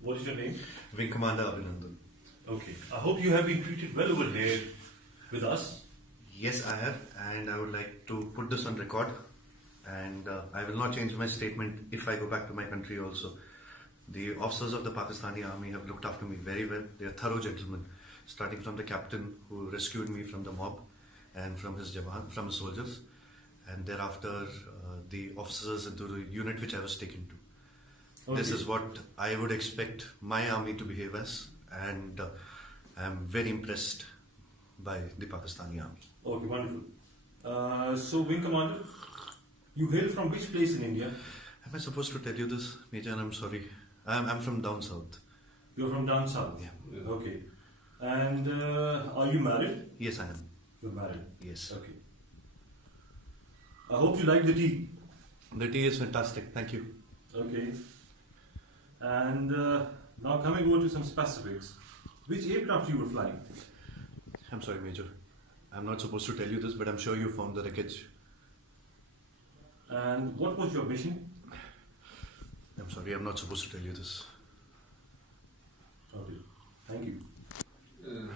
What is your name? Wing Commander Abhinandan. Okay. I hope you have been treated well over here with us. Yes, I have, and I would like to put this on record. And I will not change my statement if I go back to my country also. The officers of the Pakistani army have looked after me very well. They are thorough gentlemen, starting from the captain who rescued me from the mob and from his soldiers, and thereafter the officers into the unit which I was taken to. Okay. This is what I would expect my army to behave as, and I am very impressed by the Pakistani army. Okay, wonderful. So, Wing Commander, you hail from which place in India? Am I supposed to tell you this, Major? I'm sorry. I'm from down south. You're from down south? Yeah. Okay. And are you married? Yes, I am. You're married? Yes. Okay. I hope you like the tea. The tea is fantastic. Thank you. Okay. And now coming over to some specifics. Which aircraft you were flying? I'm sorry, Major. I'm not supposed to tell you this, but I'm sure you found the wreckage. And what was your mission? I'm sorry, I'm not supposed to tell you this. Okay. Thank you.